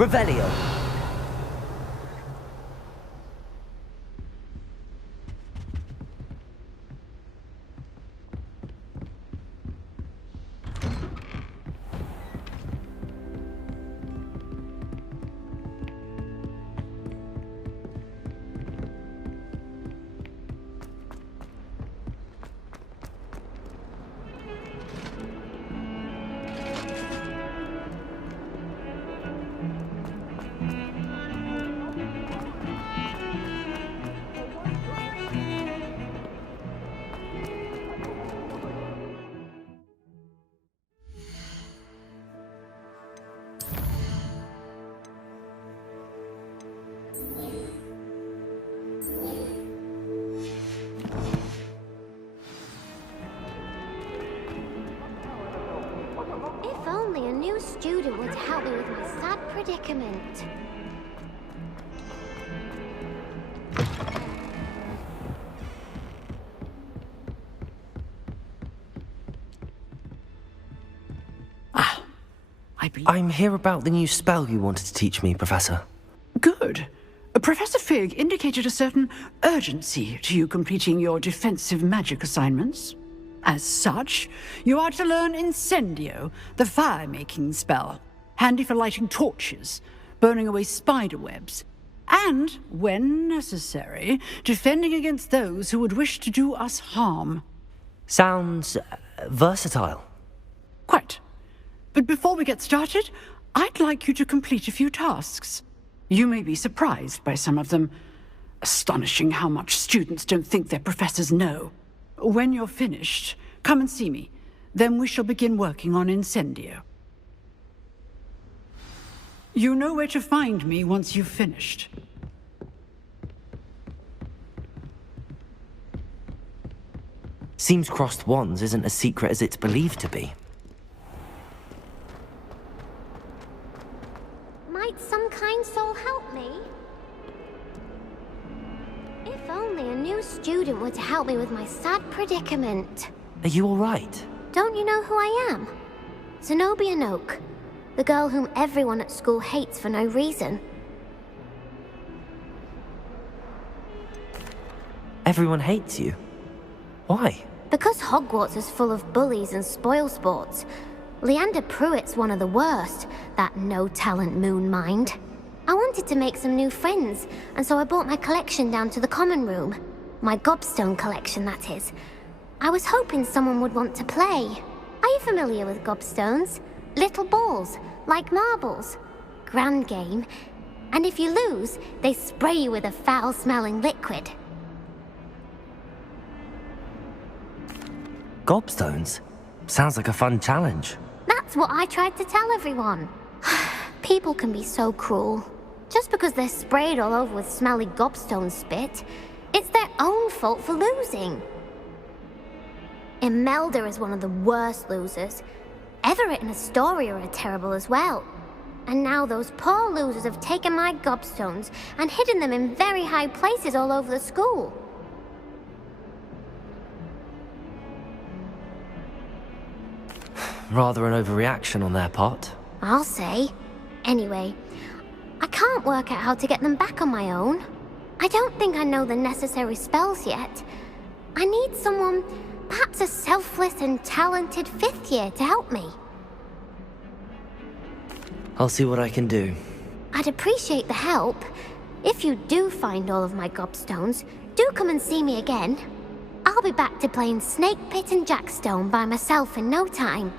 Revelio. If only a new student would help me with my sad predicament. I'm here about the new spell you wanted to teach me, Professor. Good. Professor Fig indicated a certain urgency to you completing your defensive magic assignments. As such, you are to learn Incendio, the fire-making spell, handy for lighting torches, burning away spider webs, and, when necessary, defending against those who would wish to do us harm. Sounds versatile. Quite. But before we get started, I'd like you to complete a few tasks. You may be surprised by some of them. Astonishing how much students don't think their professors know. When you're finished, come and see me. Then we shall begin working on Incendio. You know where to find me once you've finished. Seems crossed wands isn't as secret as it's believed to be. Might some kind soul help me? If only a new student were to help me with my sad predicament. Are you all right? Don't you know who I am? Zenobia Noak, the girl whom everyone at school hates for no reason. Everyone hates you. Why? Because Hogwarts is full of bullies and spoilsports. Leander Pruitt's one of the worst, that no-talent moon mind. I wanted to make some new friends, and so I brought my collection down to the common room. My gobstone collection, that is. I was hoping someone would want to play. Are you familiar with gobstones? Little balls, like marbles. Grand game. And if you lose, they spray you with a foul-smelling liquid. Gobstones? Sounds like a fun challenge. That's what I tried to tell everyone. People can be so cruel. Just because they're sprayed all over with smelly gobstone spit, it's their own fault for losing. Imelda is one of the worst losers. Everett and Astoria are terrible as well. And now those poor losers have taken my gobstones and hidden them in very high places all over the school. Rather an overreaction on their part. I'll say. Anyway, I can't work out how to get them back on my own. I don't think I know the necessary spells yet. I need someone, perhaps a selfless and talented fifth year to help me. I'll see what I can do. I'd appreciate the help. If you do find all of my gobstones, do come and see me again. I'll be back to playing Snake Pit and Jackstone by myself in no time.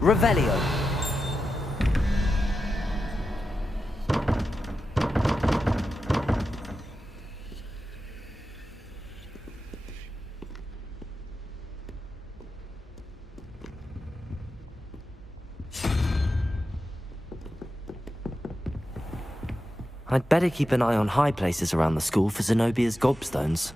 Revelio. I'd better keep an eye on high places around the school for Zenobia's gobstones.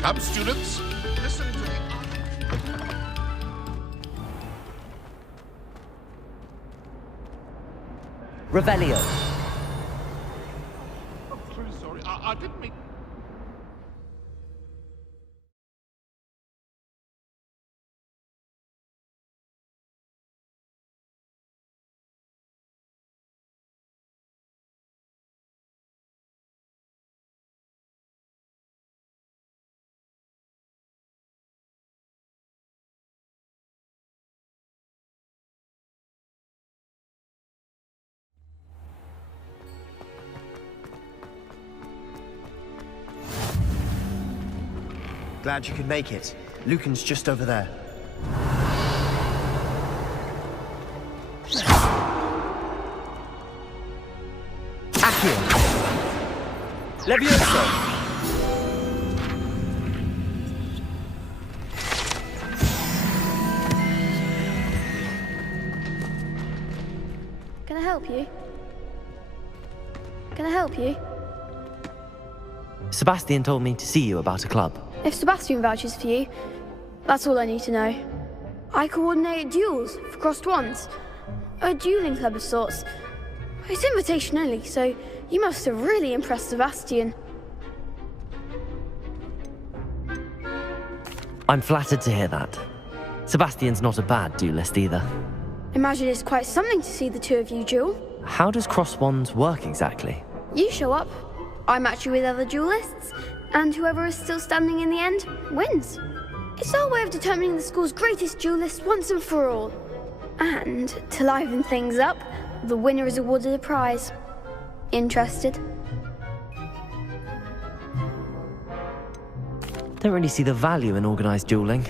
Come, students, listen to the... Revelio. I'm truly sorry. I didn't mean... Glad you could make it. Lucan's just over there. Accio. Levioso. Can I help you? Can I help you? Sebastian told me to see you about a club. If Sebastian vouches for you, that's all I need to know. I coordinate duels for crossed wands. A dueling club of sorts. It's invitation only, so you must have really impressed Sebastian. I'm flattered to hear that. Sebastian's not a bad duelist either. Imagine it's quite something to see the two of you duel. How does cross wands work exactly? You show up, I match you with other duelists, and whoever is still standing in the end wins. It's our way of determining the school's greatest duelist once and for all. And to liven things up, the winner is awarded a prize. Interested? Don't really see the value in organised dueling.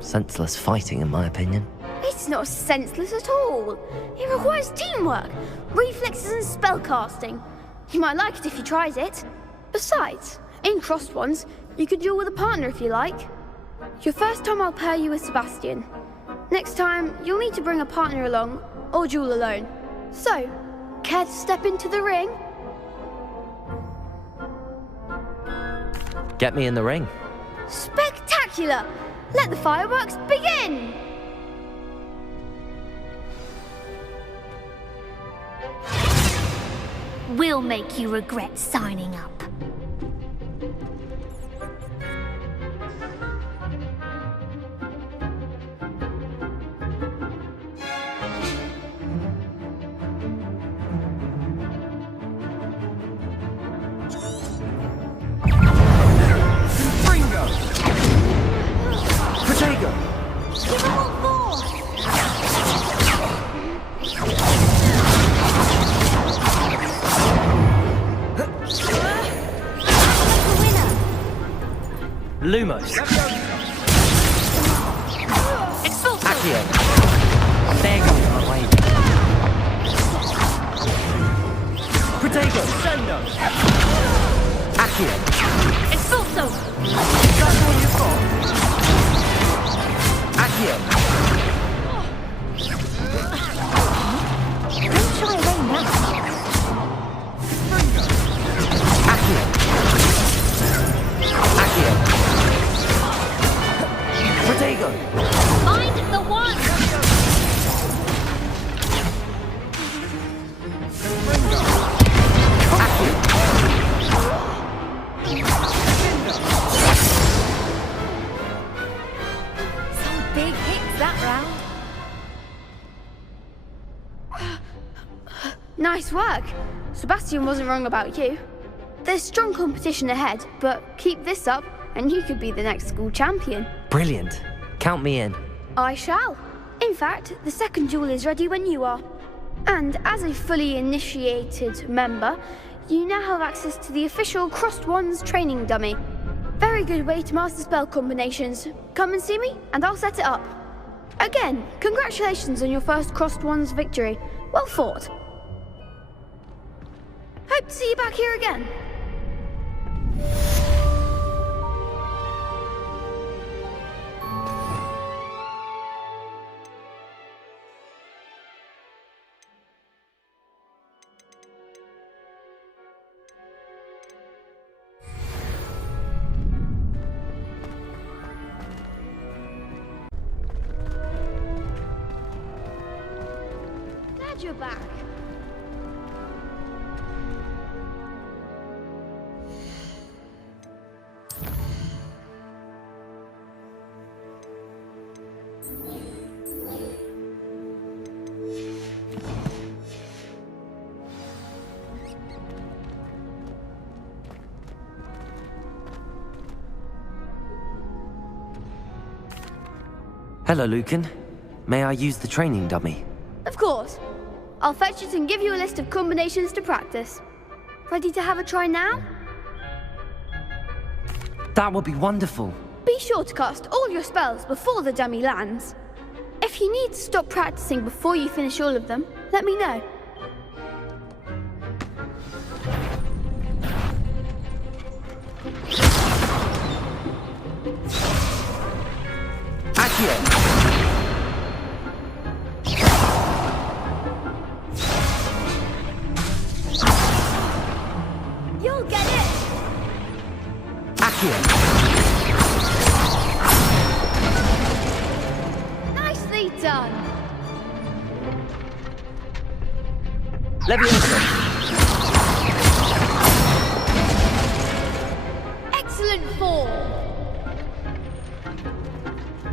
Senseless fighting, in my opinion. It's not senseless at all. It requires teamwork, reflexes and spellcasting. You might like it if you tried it. Besides, in crossed ones, you could duel with a partner if you like. Your first time I'll pair you with Sebastian. Next time, you'll need to bring a partner along, or duel alone. So, care to step into the ring? Get me in the ring. Spectacular! Let the fireworks begin! We'll make you regret signing up. Lumos. Expulso! Accio. There goes my way. Protego. Sendo. Accio. Expulso! That's all you've got? Accio. Don't shy away now. Accio. Accio. Protego. Find the one! big hits that round. Nice work. Sebastian wasn't wrong about you. There's strong competition ahead, but keep this up and you could be the next school champion. Brilliant. Count me in. I shall. In fact, the second duel is ready when you are. And as a fully initiated member, you now have access to the official Crossed Wands training dummy. Very good way to master spell combinations. Come and see me, and I'll set it up. Again, congratulations on your first Crossed Wands victory. Well fought. Hope to see you back here again. Glad you're back. Hello, Lucan. May I use the training dummy? Of course. I'll fetch it and give you a list of combinations to practice. Ready to have a try now? That would be wonderful. Be sure to cast all your spells before the dummy lands. If you need to stop practicing before you finish all of them, let me know. Accio! You'll get it! Accio! Nicely done! Leviosa! Excellent form!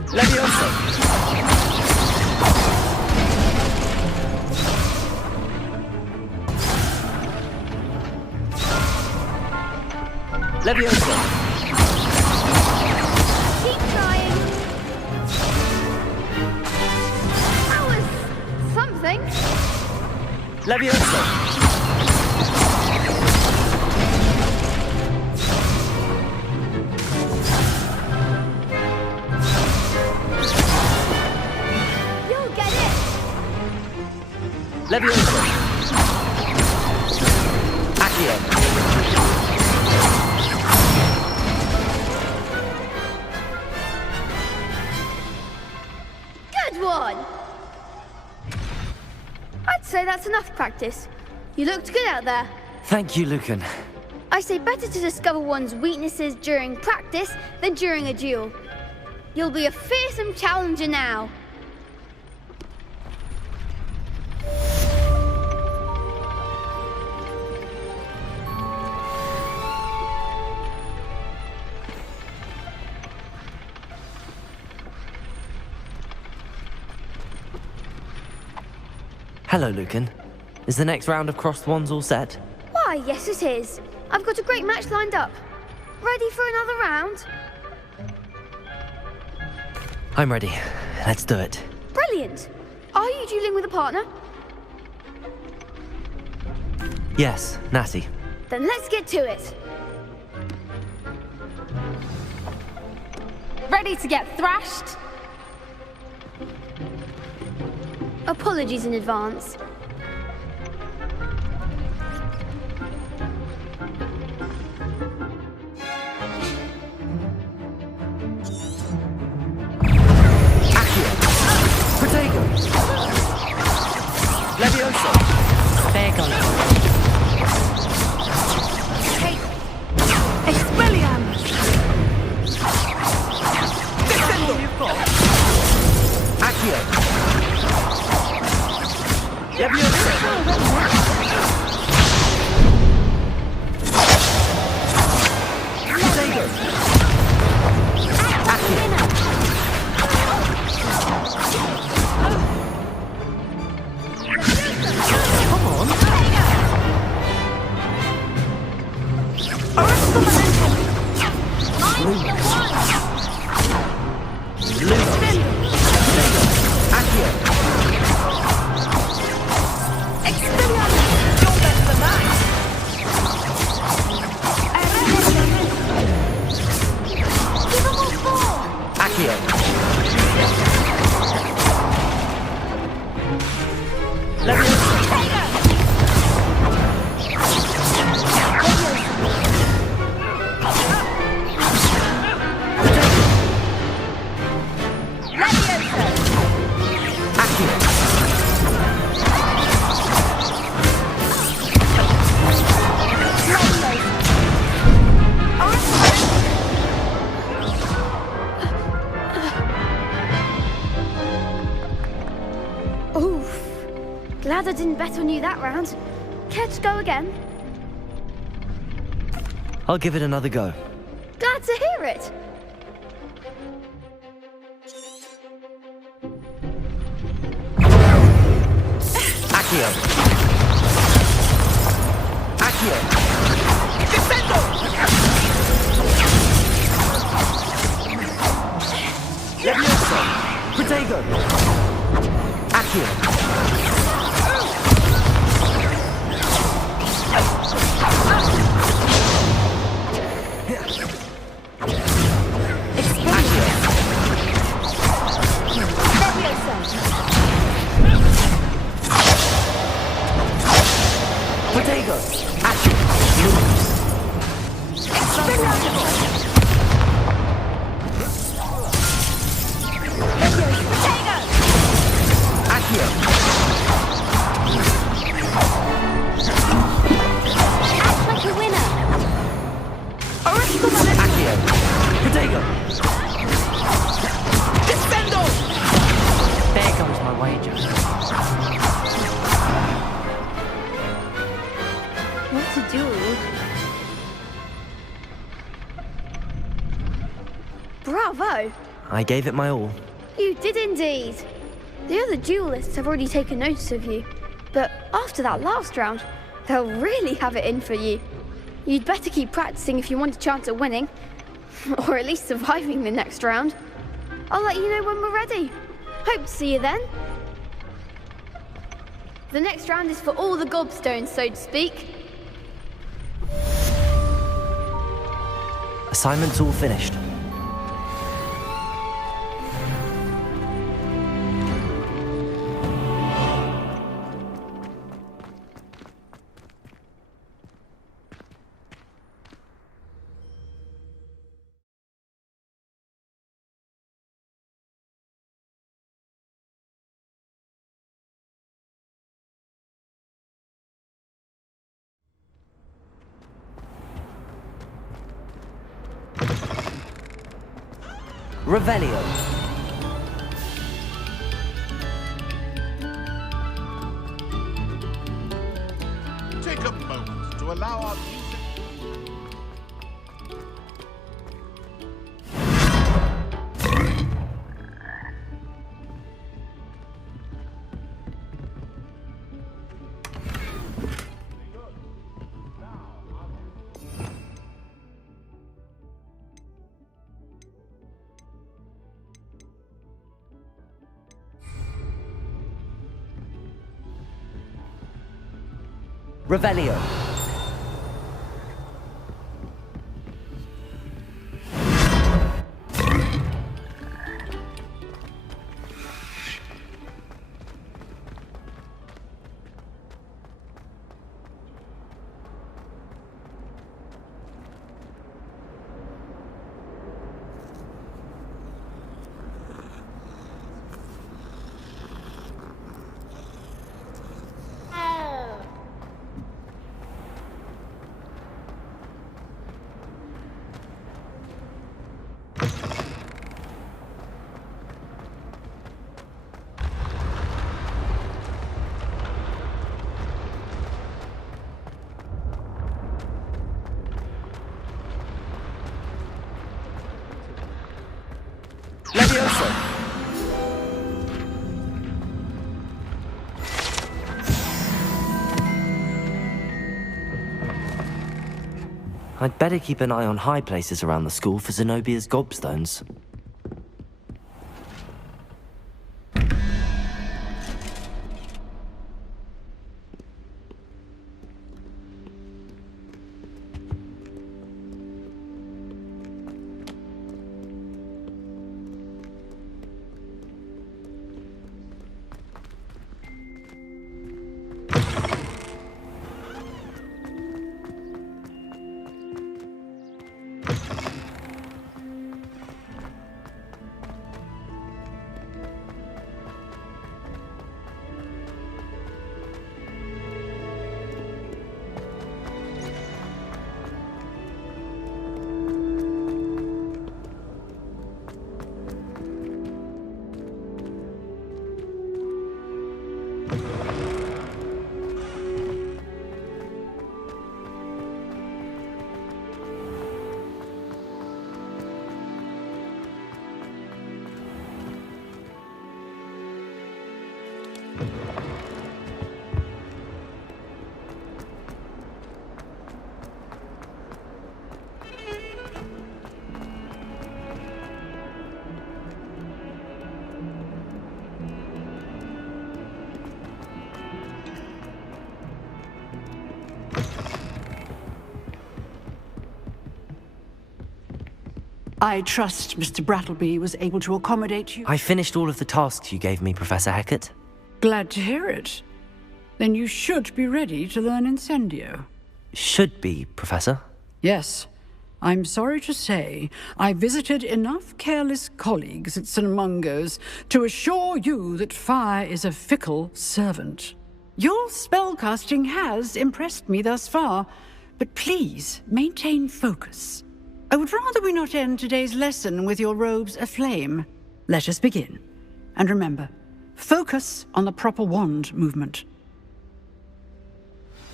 Leviosa! Leviosa! Keep trying! That was something! Leviosa! You'll get it! Leviosa! Accio! Good one! I'd say that's enough practice. You looked good out there. Thank you, Lucan. I say better to discover one's weaknesses during practice than during a duel. You'll be a fearsome challenger now. Hello, Lucan. Is the next round of Crossed Wands all set? Why, yes it is. I've got a great match lined up. Ready for another round? I'm ready. Let's do it. Brilliant. Are you dueling with a partner? Yes, Natty. Then let's get to it. Ready to get thrashed? Apologies in advance. Protego! Leviosa! Spego! Hey! Expelliarmus! Defendo! You've got! Accio! Leviosa! Protego! Accio! Accio! Expelliarmus! You're better than that! Give them all four! Accio! Oof. Glad I didn't bet on you that round. Care to go again? I'll give it another go. Glad to hear it. Accio! Accio! Defendo! Levioso! Protego! Accio! Protego! Accio! Accio! Act like a winner! Accio! Protego! Defendo! There goes my wager. What to do? Bravo! I gave it my all. You did indeed. The other duelists have already taken notice of you, but after that last round, they'll really have it in for you. You'd better keep practicing if you want a chance at winning, or at least surviving the next round. I'll let you know when we're ready. Hope to see you then. The next round is for all the gobstones, so to speak. Assignment's all finished. Revelio. Take a moment to allow our music. Revelio. Levioso. I'd better keep an eye on high places around the school for Zenobia's gobstones. I trust Mr. Brattleby was able to accommodate you. I finished all of the tasks you gave me, Professor Hecat. Glad to hear it. Then you should be ready to learn Incendio. Should be, Professor. Yes. I'm sorry to say, I visited enough careless colleagues at St. Mungo's to assure you that fire is a fickle servant. Your spellcasting has impressed me thus far, but please maintain focus. I would rather we not end today's lesson with your robes aflame. Let us begin. And remember, focus on the proper wand movement.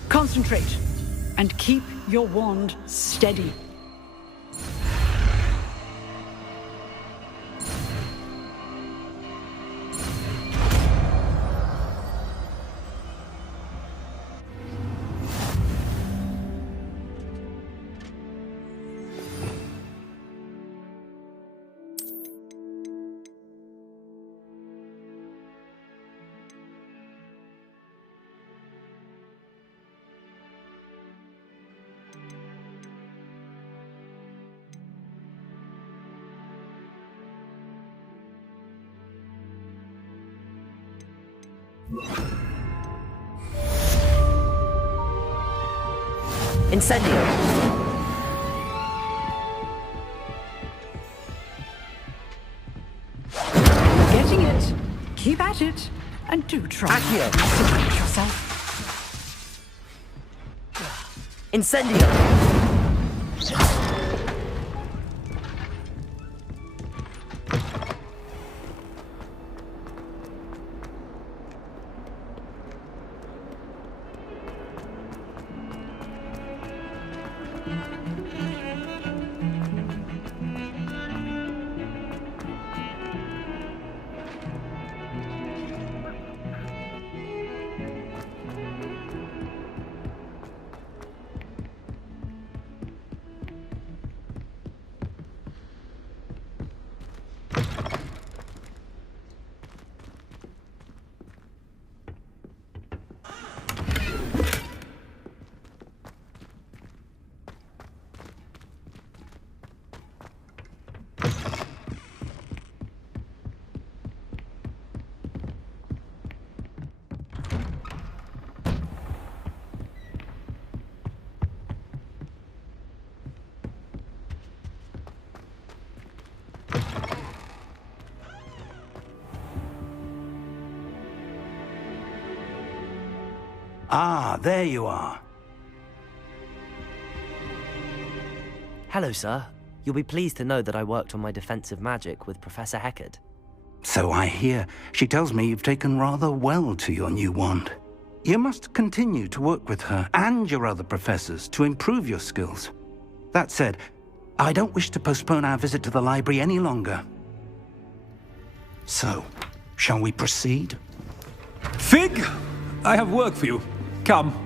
Concentrate, and keep your wand steady. Incendio! Getting it. Keep at it. And do try Accio. to separate yourself. Incendio! Ah, there you are. Hello, sir. You'll be pleased to know that I worked on my defensive magic with Professor Hecat. So I hear. She tells me you've taken rather well to your new wand. You must continue to work with her and your other professors to improve your skills. That said, I don't wish to postpone our visit to the library any longer. So, shall we proceed? Fig, I have work for you. Come.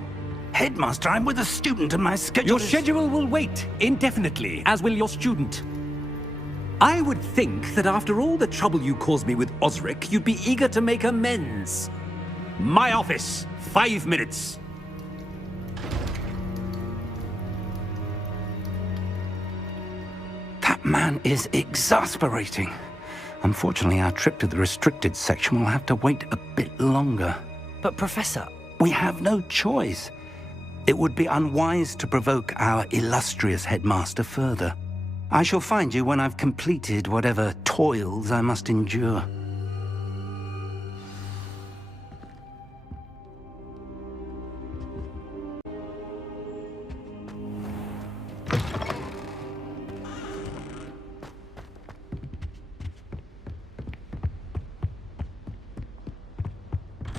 Headmaster, I'm with a student and my schedule Your is... schedule will wait indefinitely, as will your student. I would think that after all the trouble you caused me with Osric, you'd be eager to make amends. My office, 5 minutes. That man is exasperating. Unfortunately, our trip to the restricted section will have to wait a bit longer. But, Professor... We have no choice. It would be unwise to provoke our illustrious headmaster further. I shall find you when I've completed whatever toils I must endure.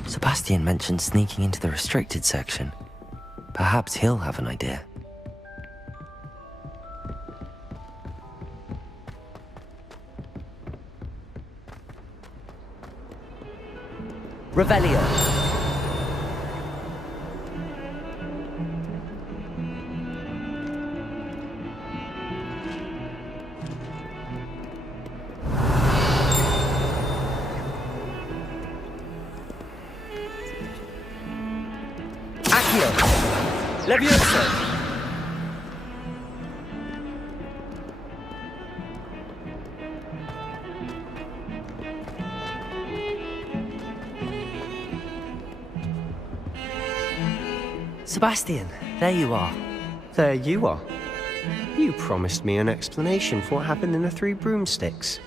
Sebastian mentioned sneaking into the restricted section. Perhaps he'll have an idea. Revelio. Accio. Levioso. Sebastian, there you are. There you are. You promised me an explanation for what happened in the Three Broomsticks.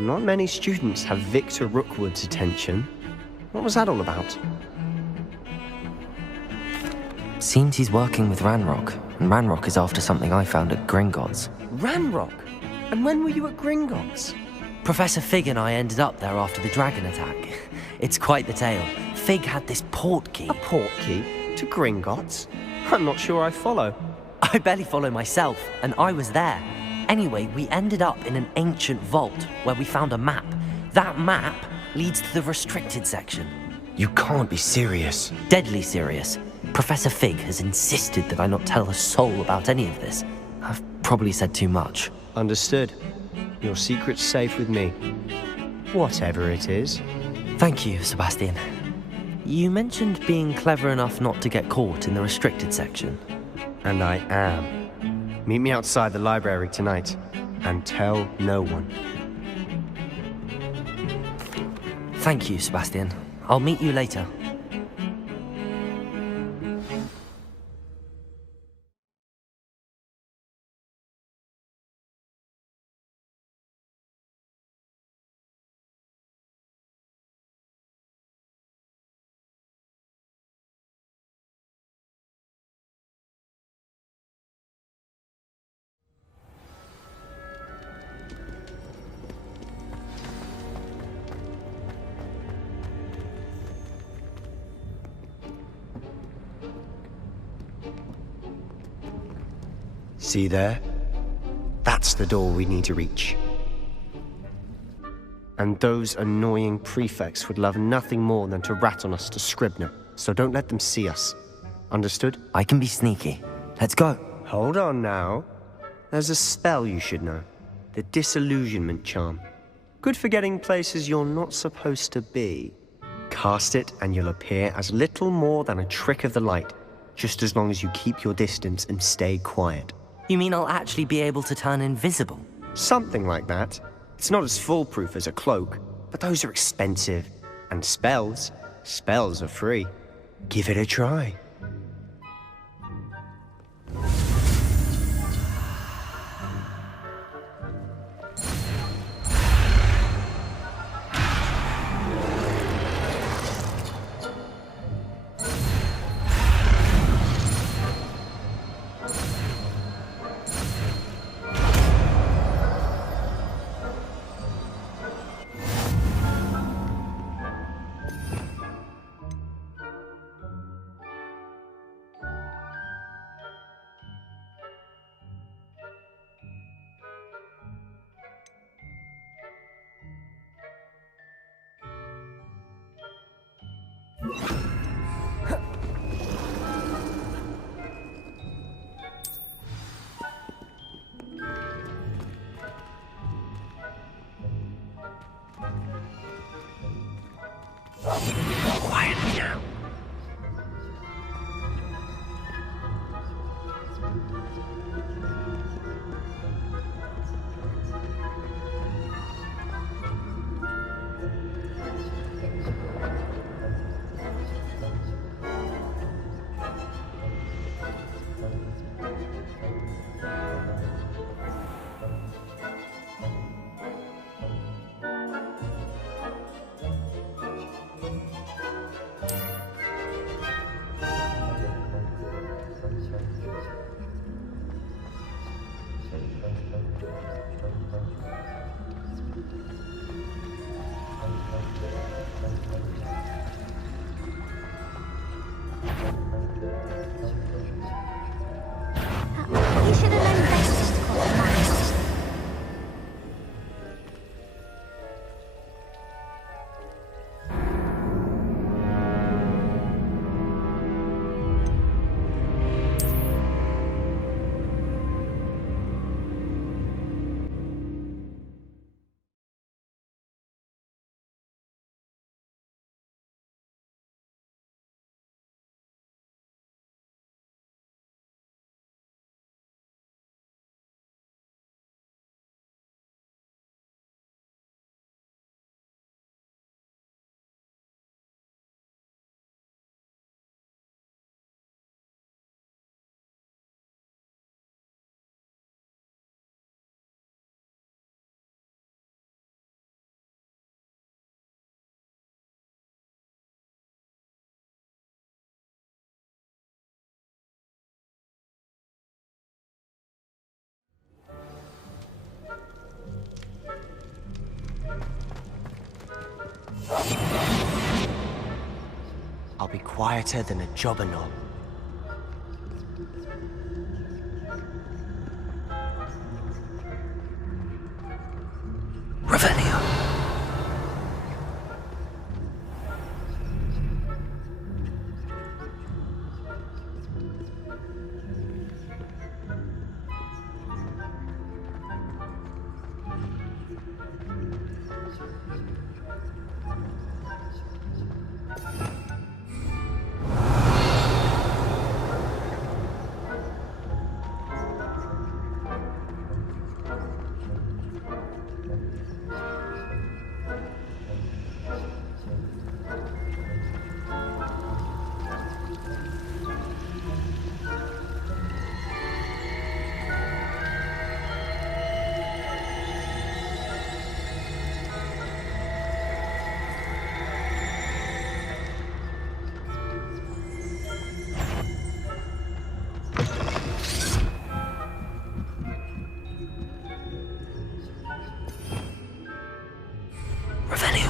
Not many students have Victor Rookwood's attention. What was that all about? Seems he's working with Ranrock, and Ranrock is after something I found at Gringotts. Ranrock? And when were you at Gringotts? Professor Fig and I ended up there after the dragon attack. It's quite the tale. Fig had this port key. A port key? To Gringotts? I'm not sure I follow. I barely follow myself, and I was there. Anyway, we ended up in an ancient vault where we found a map. That map leads to the restricted section. You can't be serious. Deadly serious. Professor Fig has insisted that I not tell a soul about any of this. I've probably said too much. Understood. Your secret's safe with me. Whatever it is. Thank you, Sebastian. You mentioned being clever enough not to get caught in the restricted section. And I am. Meet me outside the library tonight, and tell no one. Thank you, Sebastian. I'll meet you later. See there? That's the door we need to reach. And those annoying prefects would love nothing more than to rat on us to Scribner, so don't let them see us. Understood? I can be sneaky. Let's go. Hold on now. There's a spell you should know. The Disillusionment Charm. Good for getting places you're not supposed to be. Cast it and you'll appear as little more than a trick of the light, just as long as you keep your distance and stay quiet. You mean I'll actually be able to turn invisible? Something like that. It's not as foolproof as a cloak, but those are expensive. And spells are free. Give it a try. Quietly now. I'll be quieter than a jobber knob. Revelio.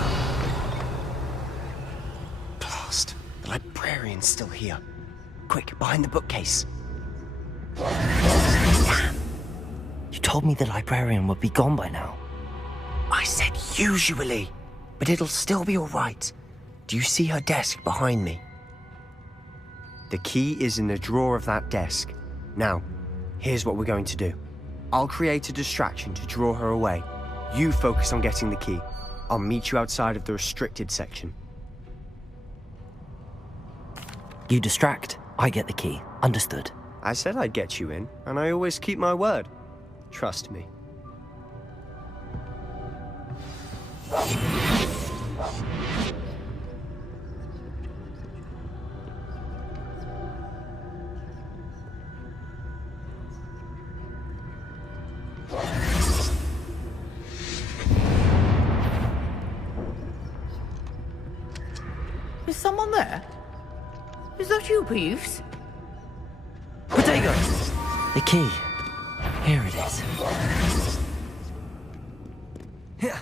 Blast. The librarian's still here. Quick, behind the bookcase. Damn. You told me the librarian would be gone by now. I said usually, but it'll still be all right. Do you see her desk behind me? The key is in the drawer of that desk. Now, here's what we're going to do. I'll create a distraction to draw her away. You focus on getting the key. I'll meet you outside of the restricted section. You distract, I get the key. Understood. I said I'd get you in, and I always keep my word. Trust me. Is someone there? Is that you, Peeves? Potato! The key. Here it is. Here.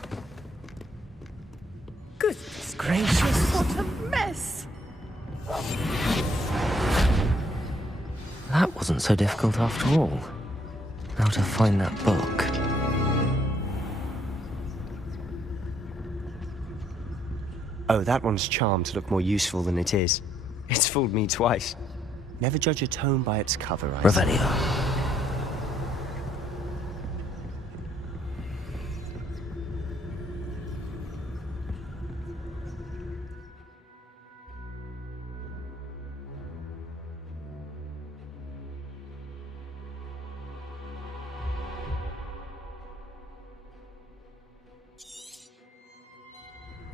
Goodness gracious, what a mess! That wasn't so difficult after all. Now to find that book. Oh, that one's charmed to look more useful than it is. It's fooled me twice. Never judge a tome by its cover, I say. Revelio.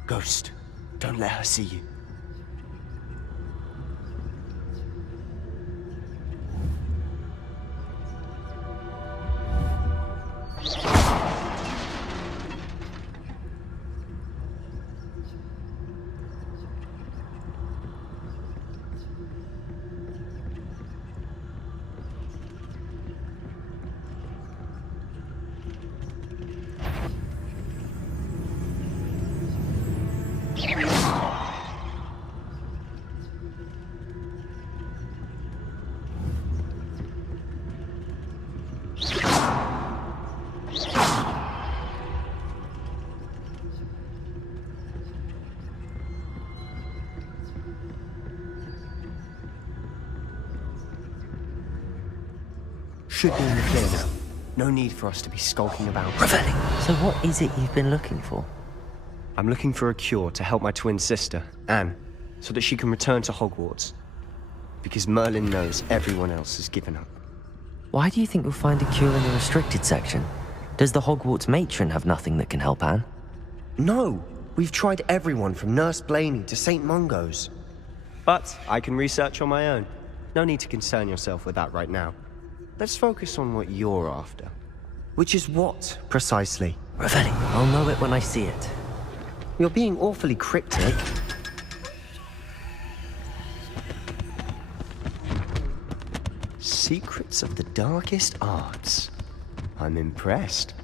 Ghost, don't let her see you. Should be in the clear now. No need for us to be skulking about. Revelio. So what is it you've been looking for? I'm looking for a cure to help my twin sister, Anne, so that she can return to Hogwarts. Because Merlin knows everyone else has given up. Why do you think we'll find a cure in the restricted section? Does the Hogwarts matron have nothing that can help Anne? No! We've tried everyone from Nurse Blaney to St. Mungo's. But I can research on my own. No need to concern yourself with that right now. Let's focus on what you're after. Which is what, precisely? Revelio. I'll know it when I see it. You're being awfully cryptic. Secrets of the darkest arts. I'm impressed.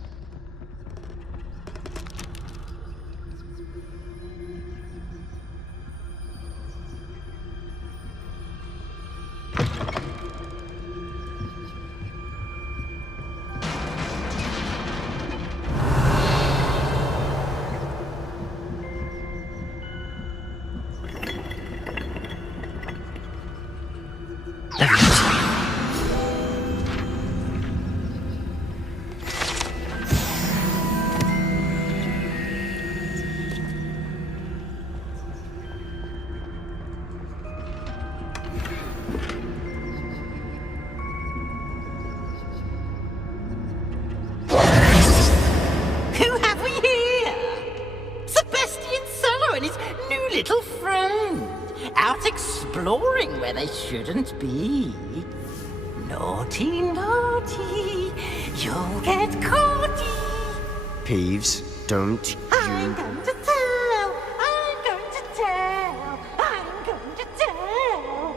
little friend, out exploring where they shouldn't be. Naughty, naughty, you'll get caughty. Peeves, don't I'm you... going to tell, I'm going to tell, I'm going to tell.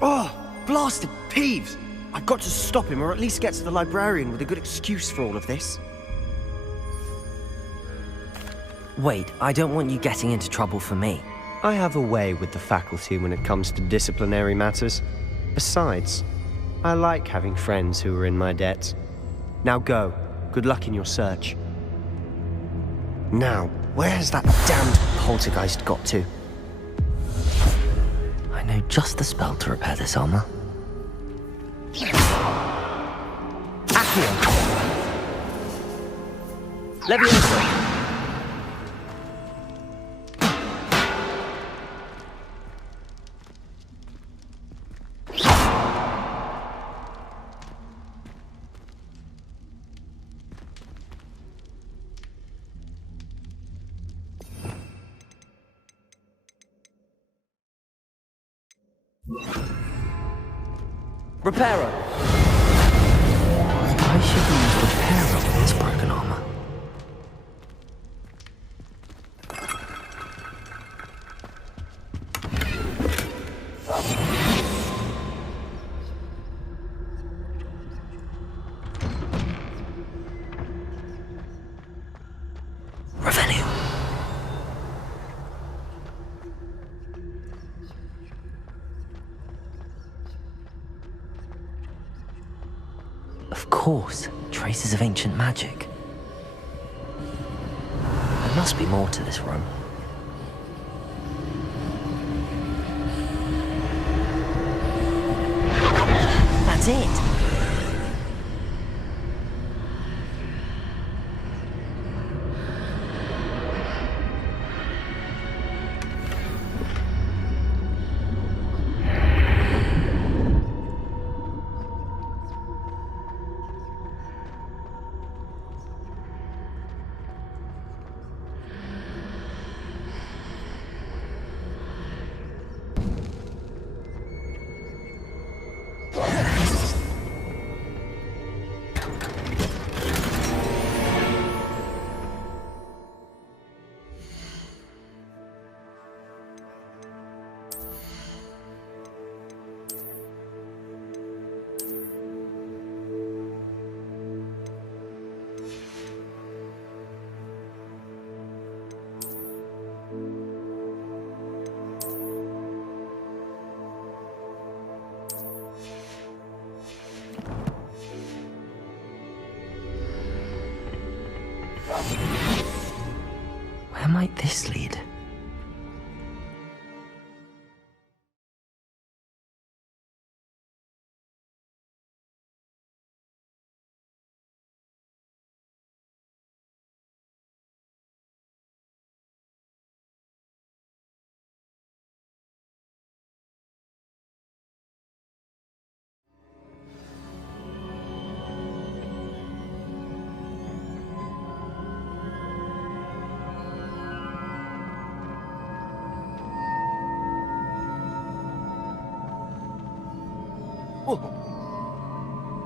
Oh, blasted Peeves! I've got to stop him, or at least get to the librarian with a good excuse for all of this. Wait, I don't want you getting into trouble for me. I have a way with the faculty when it comes to disciplinary matters. Besides, I like having friends who are in my debt. Now go. Good luck in your search. Now, where's that damned poltergeist got to? I know just the spell to repair this armor. Accio! Levioso! Reparo! I should use Reparo with this broken armor. Revelio. Of course, traces of ancient magic. There must be more to this room. That's it! Where might this lead?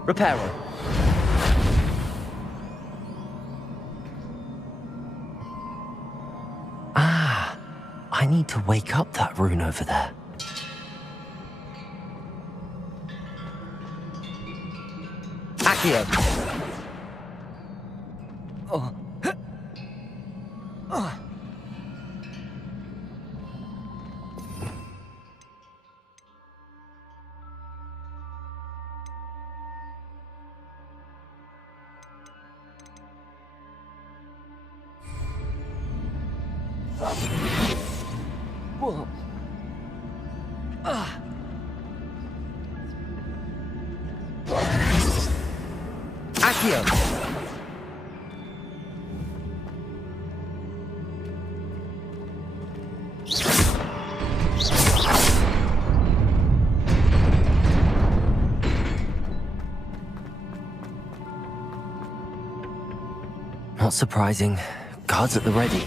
Reparo. Ah, I need to wake up that rune over there. Accio. Oh. Oh. Whoa. Accio. Not surprising. Guards at the ready.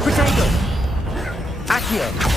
Potato! Accio!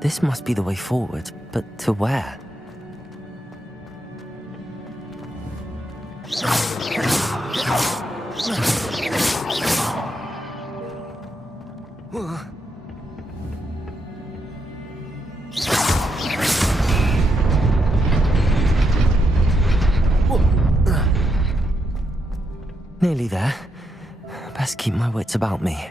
This must be the way forward, but to where? Nearly there. Best keep my wits about me.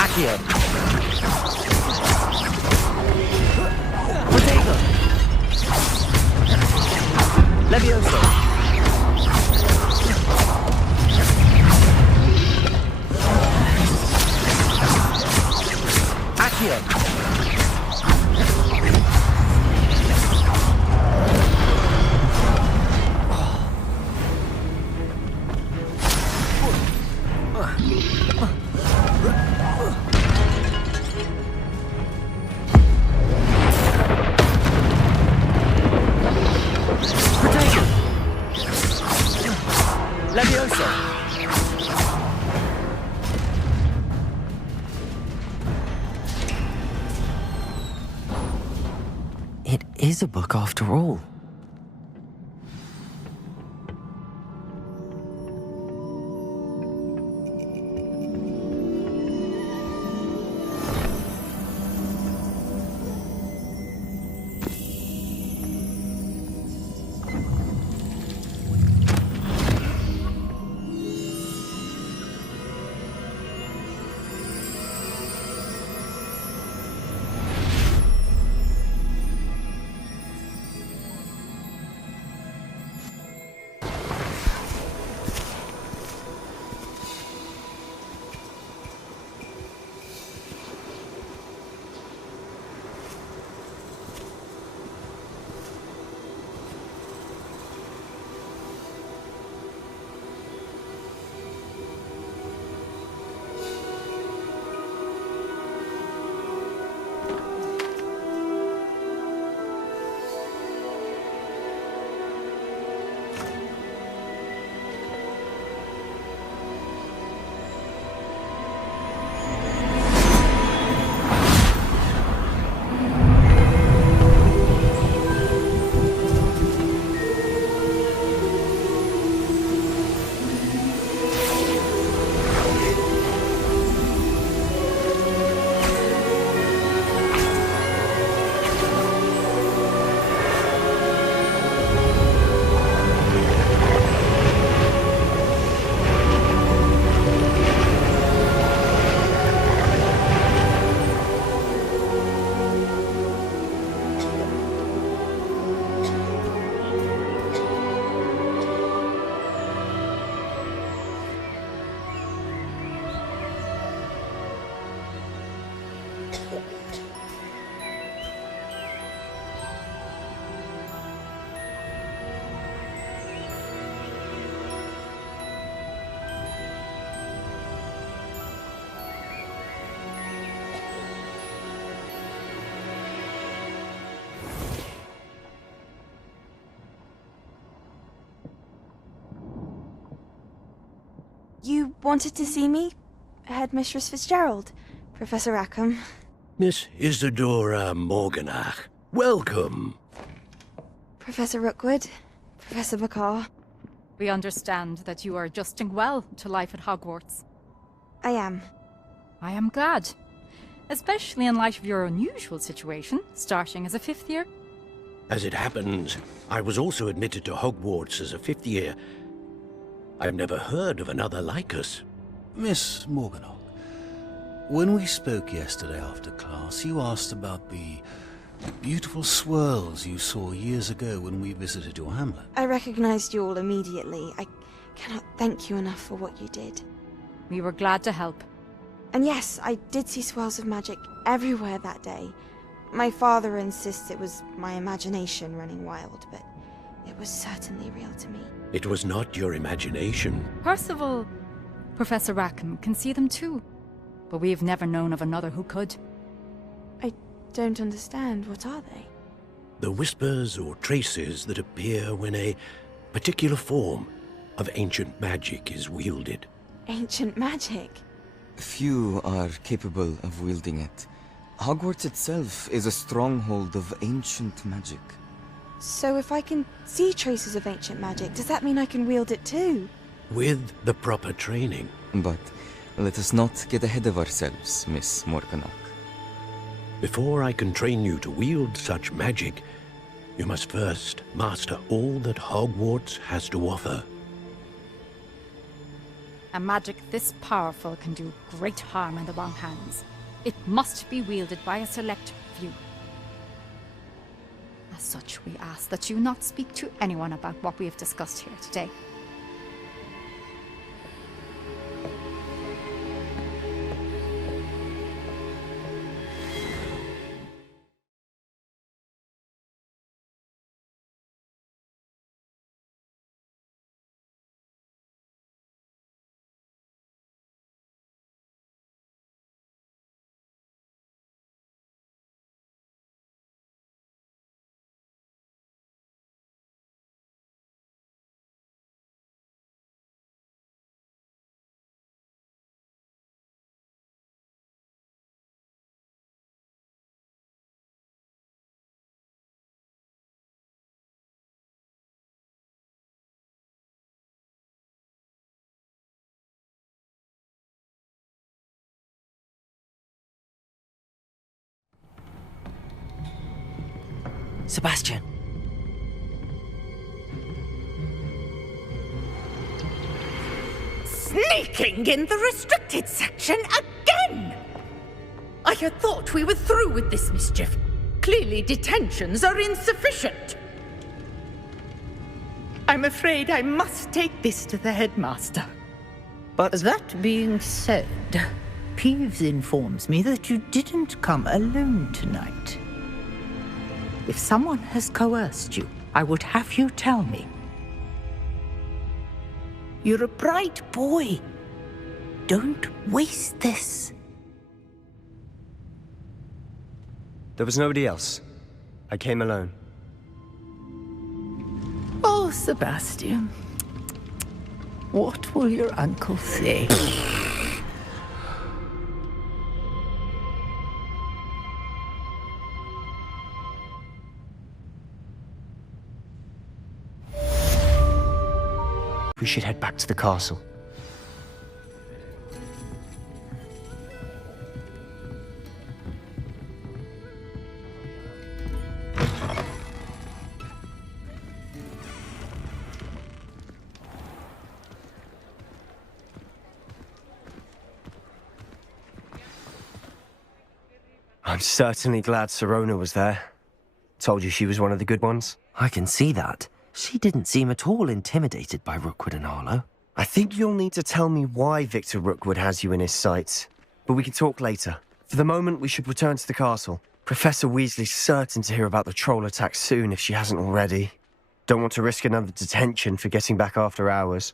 Accio! Potato! Levioso! Accio! Levioso! It is a book after all. You wanted to see me? Headmistress Fitzgerald, Professor Rackham. Miss Isadora Morganach, welcome. Professor Rookwood, Professor Bakar. We understand that you are adjusting well to life at Hogwarts. I am. I am glad. Especially in light of your unusual situation, starting as a 5th year. As it happens, I was also admitted to Hogwarts as a 5th year. I've never heard of another like us. Miss Morganach, when we spoke yesterday after class, you asked about the beautiful swirls you saw years ago when we visited your hamlet. I recognized you all immediately. I cannot thank you enough for what you did. We were glad to help. And yes, I did see swirls of magic everywhere that day. My father insists it was my imagination running wild, but it was certainly real to me. It was not your imagination. Percival, Professor Rackham can see them too. But we've never known of another who could. I don't understand. What are they? The whispers or traces that appear when a particular form of ancient magic is wielded. Ancient magic? Few are capable of wielding it. Hogwarts itself is a stronghold of ancient magic. So if I can see traces of ancient magic, does that mean I can wield it too? With the proper training. But let us not get ahead of ourselves, Miss Morganach. Before I can train you to wield such magic, you must first master all that Hogwarts has to offer. A magic this powerful can do great harm in the wrong hands. It must be wielded by a select few. As such, we ask that you not speak to anyone about what we have discussed here today. Sebastian. Sneaking in the restricted section again! I had thought we were through with this mischief. Clearly detentions are insufficient. I'm afraid I must take this to the headmaster. But that being said, Peeves informs me that you didn't come alone tonight. If someone has coerced you, I would have you tell me. You're a bright boy. Don't waste this. There was nobody else. I came alone. Oh, Sebastian. What will your uncle say? We should head back to the castle. I'm certainly glad Sirona was there. Told you she was one of the good ones. I can see that. She didn't seem at all intimidated by Rookwood and Arlo. I think you'll need to tell me why Victor Rookwood has you in his sights. But we can talk later. For the moment, we should return to the castle. Professor Weasley's certain to hear about the troll attack soon if she hasn't already. Don't want to risk another detention for getting back after hours.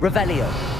Revelio.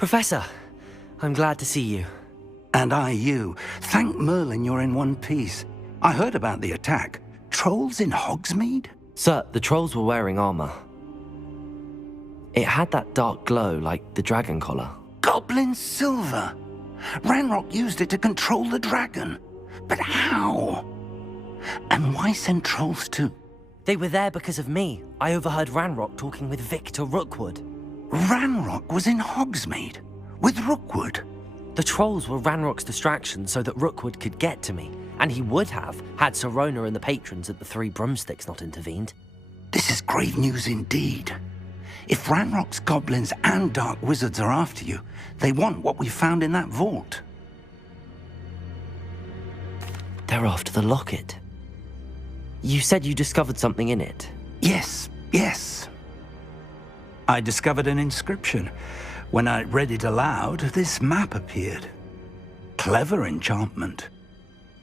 Professor, I'm glad to see you. And I you. Thank Merlin you're in one piece. I heard about the attack. Trolls in Hogsmeade? Sir, the trolls were wearing armor. It had that dark glow like the dragon collar. Goblin silver! Ranrock used it to control the dragon. But how? And why send trolls too? They were there because of me. I overheard Ranrock talking with Victor Rookwood. Ranrock was in Hogsmeade? With Rookwood? The trolls were Ranrock's distraction so that Rookwood could get to me. And he would have, had Sirona and the patrons at the Three Broomsticks not intervened. This is grave news indeed. If Ranrock's goblins and dark wizards are after you, they want what we found in that vault. They're after the locket. You said you discovered something in it. Yes. I discovered an inscription. When I read it aloud, this map appeared. Clever enchantment.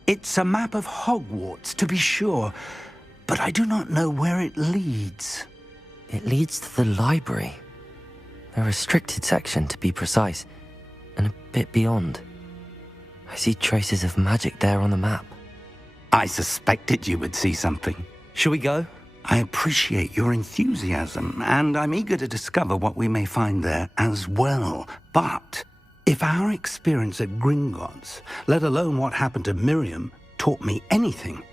It's a map of Hogwarts, to be sure, but I do not know where it leads. It leads to the library. The restricted section, to be precise, and a bit beyond. I see traces of magic there on the map. I suspected you would see something. Shall we go? I appreciate your enthusiasm, and I'm eager to discover what we may find there as well. But if our experience at Gringotts, let alone what happened to Miriam, taught me anything,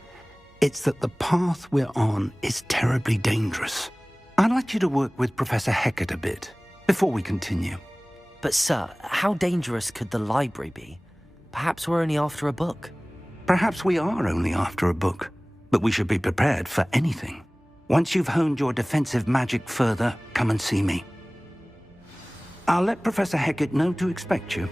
it's that the path we're on is terribly dangerous. I'd like you to work with Professor Hecat a bit before we continue. But sir, how dangerous could the library be? Perhaps we're only after a book. Perhaps we are only after a book, but we should be prepared for anything. Once you've honed your defensive magic further, come and see me. I'll let Professor Hecat know to expect you.